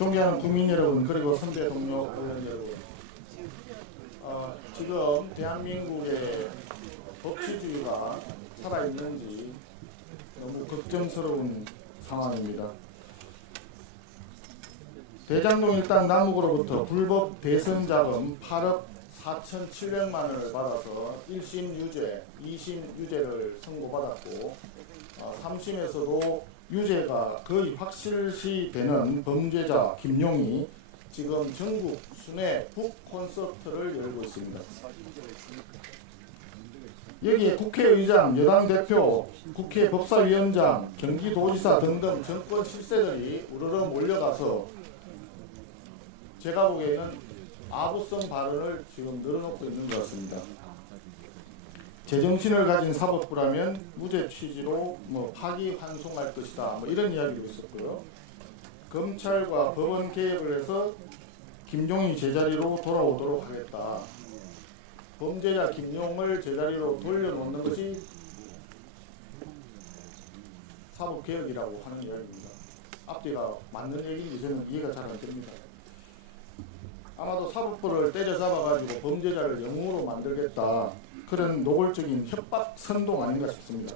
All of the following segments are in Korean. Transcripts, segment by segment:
존경하는 국민 여러분, 그리고 선배 동료 의원 여러분, 지금 대한민국의 법치주의가 살아있는지 너무 걱정스러운 상황입니다. 대장동 일당 남욱으로부터 불법 대선 자금 8억 4,700만 원을 받아서 1심 유죄, 2심 유죄를 선고받았고 3심에서도 유죄가 거의 확실시 되는 범죄자 김용이 지금 전국 순회 북 콘서트를 열고 있습니다. 여기에 국회의장, 여당 대표, 국회 법사위원장, 경기도지사 등등 정권 실세들이 우르르 몰려가서 제가 보기에는 아부성 발언을 지금 늘어놓고 있는 것 같습니다. 제정신을 가진 사법부라면 무죄 취지로 파기환송할 것이다, 이런 이야기도 있었고요. 검찰과 법원 개혁을 해서 김용이 제자리로 돌아오도록 하겠다. 범죄자 김용을 제자리로 돌려놓는 것이 사법개혁이라고 하는 이야기입니다. 앞뒤가 맞는 얘기인지 저는 이해가 잘 안 됩니다. 아마도 사법부를 때려잡아가지고 범죄자를 영웅으로 만들겠다, 그런 노골적인 협박 선동 아닌가 싶습니다.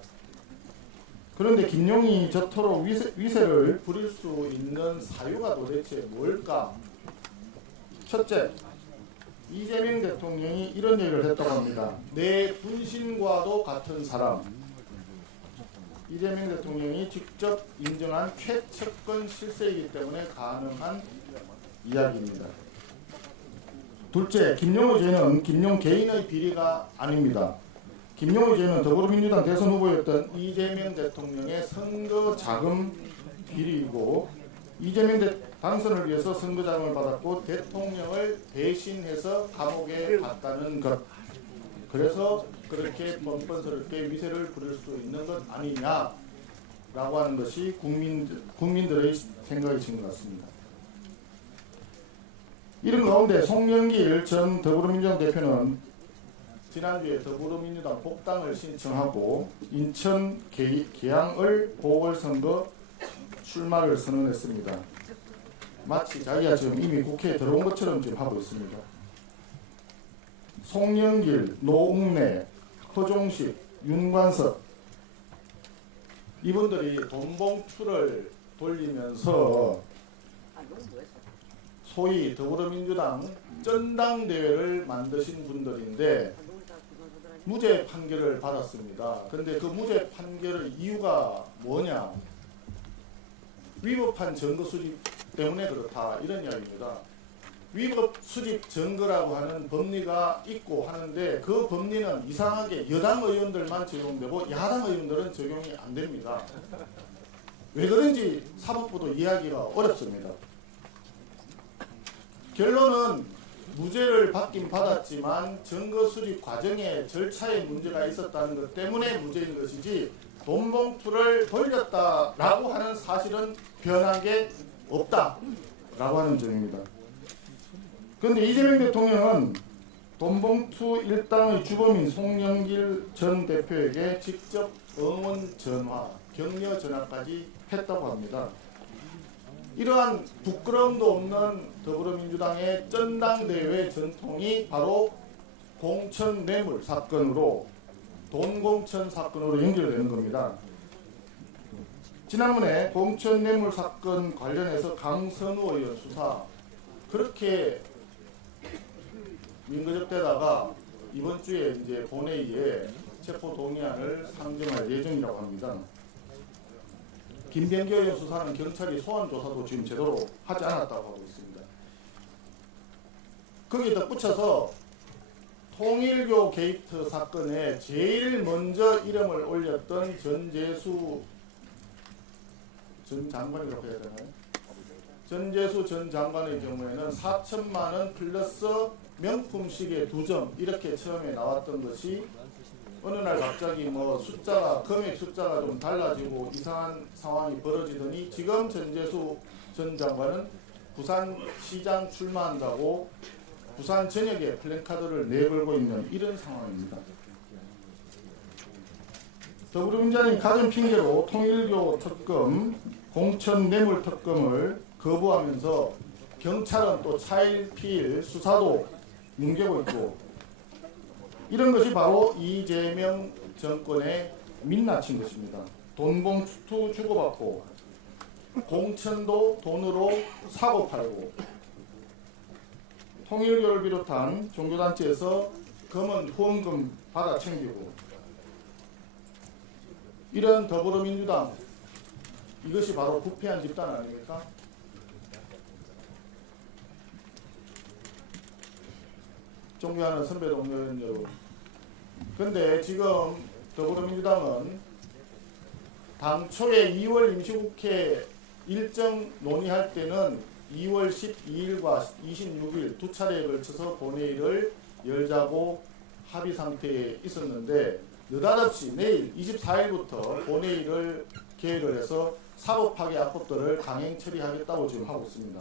그런데 김용이 저토록 위세를 부릴 수 있는 사유가 도대체 뭘까? 첫째, 이재명 대통령이 이런 얘기를 했다고 합니다. 내 분신과도 같은 사람. 이재명 대통령이 직접 인정한 최측근 실세이기 때문에 가능한 이야기입니다. 둘째, 김용의 죄는 김용 개인의 비리가 아닙니다. 김용의 죄는 더불어민주당 대선 후보였던 이재명 대통령의 선거 자금 비리이고, 이재명 당선을 위해서 선거 자금을 받았고 대통령을 대신해서 감옥에 갔다는 것. 그래서 그렇게 뻔뻔스럽게 위세를 부릴 수 있는 것 아니냐라고 하는 것이 국민들의 생각이신 것 같습니다. 이런 가운데 송영길 전 더불어민주당 대표는 지난주에 더불어민주당 복당을 신청하고 인천 계양을 보궐선거 출마를 선언했습니다. 마치 자기가 지금 이미 국회에 들어온 것처럼 지금 하고 있습니다. 송영길, 노웅래, 허종식, 윤관석, 이분들이 돈봉투를 돌리면서 소위 더불어민주당 전당대회를 만드신 분들인데 무죄 판결을 받았습니다. 그런데 그 무죄 판결의 이유가 뭐냐? 위법한 증거 수집 때문에 그렇다, 이런 이야기입니다. 위법 수집 증거라고 하는 법리가 있고 하는데 그 법리는 이상하게 여당 의원들만 적용되고 야당 의원들은 적용이 안 됩니다. 왜 그런지 사법부도 이해하기가 어렵습니다. 결론은 무죄를 받긴 받았지만 증거 수집 과정에 절차에 문제가 있었다는 것 때문에 무죄인 것이지 돈봉투를 돌렸다라고 하는 사실은 변한 게 없다라고 하는 점입니다. 그런데 이재명 대통령은 돈봉투 일당의 주범인 송영길 전 대표에게 직접 응원 전화, 격려 전화까지 했다고 합니다. 이러한 부끄러움도 없는 더불어민주당의 전당대회 전통이 바로 공천뇌물 사건으로, 돈공천 사건으로 연결되는 겁니다. 지난번에 공천뇌물 사건 관련해서 강선우 의원 수사 그렇게 민거접되다가 이번 주에 이제 본회의에 체포동의안을 상정할 예정이라고 합니다. 김병기 의원 수사는 경찰이 소환 조사도 지금 제대로 하지 않았다고 하고 있습니다. 거기에 덧붙여서 통일교 게이트 사건에 제일 먼저 이름을 올렸던 전재수 전 장관이라고 해야 되나요? 전재수 전 장관의 경우에는 4천만 원 플러스 명품 시계 2점 이렇게 처음에 나왔던 것이 어느 날 갑자기 금액 숫자가 좀 달라지고 이상한 상황이 벌어지더니 지금 전재수 전 장관은 부산시장 출마한다고 부산 전역에 플랜카드를 내걸고 있는 이런 상황입니다. 더불어민주당이 가진 핑계로 통일교 특검, 공천 뇌물 특검을 거부하면서 경찰은 또 차일피일 수사도 뭉개고 있고, 이런 것이 바로 이재명 정권의 민낯인 것입니다. 돈봉투 주고받고 공천도 돈으로 사고 팔고, 통일교를 비롯한 종교단체에서 검은 후원금 받아 챙기고, 이런 더불어민주당, 이것이 바로 부패한 집단 아닙니까? 존경하는 선배 동료 여러분, 그런데 지금 더불어민주당은 당초에 2월 임시국회 일정 논의할 때는 2월 12일과 26일 두 차례에 걸쳐서 본회의를 열자고 합의 상태에 있었는데, 느닷없이 내일 24일부터 본회의를 계획을 해서 사법 파괴 악법들을 강행 처리하겠다고 지금 하고 있습니다.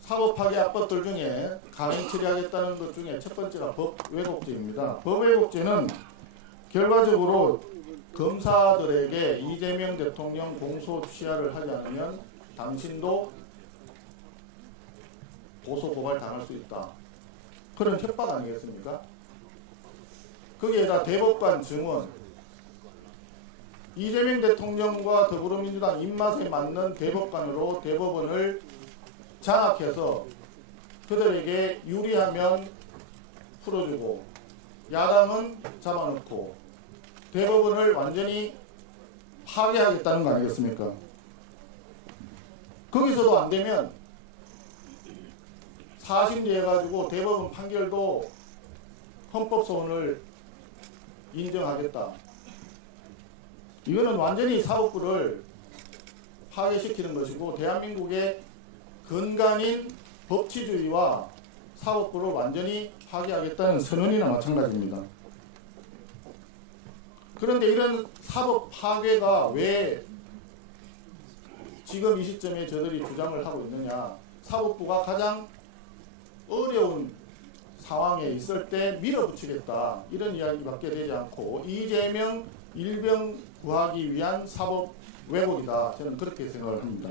사법 파괴 악법들 중에 강행 처리하겠다는 것 중에 첫 번째가 법 왜곡죄입니다. 법 왜곡죄는 결과적으로 검사들에게 이재명 대통령 공소 취하를 하지 않으면 당신도 고소 고발 당할 수 있다, 그런 협박 아니겠습니까? 거기에다 대법관 증언, 이재명 대통령과 더불어민주당 입맛에 맞는 대법관으로 대법원을 장악해서 그들에게 유리하면 풀어주고 야당은 잡아놓고 대법원을 완전히 파괴하겠다는 거 아니겠습니까? 거기서도 안 되면 사심제 해가지고 대법원 판결도 헌법소원을 인정하겠다. 이거는 완전히 사법부를 파괴시키는 것이고, 대한민국의 근간인 법치주의와 사법부를 완전히 파괴하겠다는 선언이나 마찬가지입니다. 그런데 이런 사법 파괴가 왜 지금 이 시점에 저들이 주장을 하고 있느냐? 사법부가 가장 어려운 상황에 있을 때 밀어붙이겠다, 이런 이야기밖에 되지 않고 이재명 일병 구하기 위한 사법 왜곡이다, 저는 그렇게 생각을 합니다.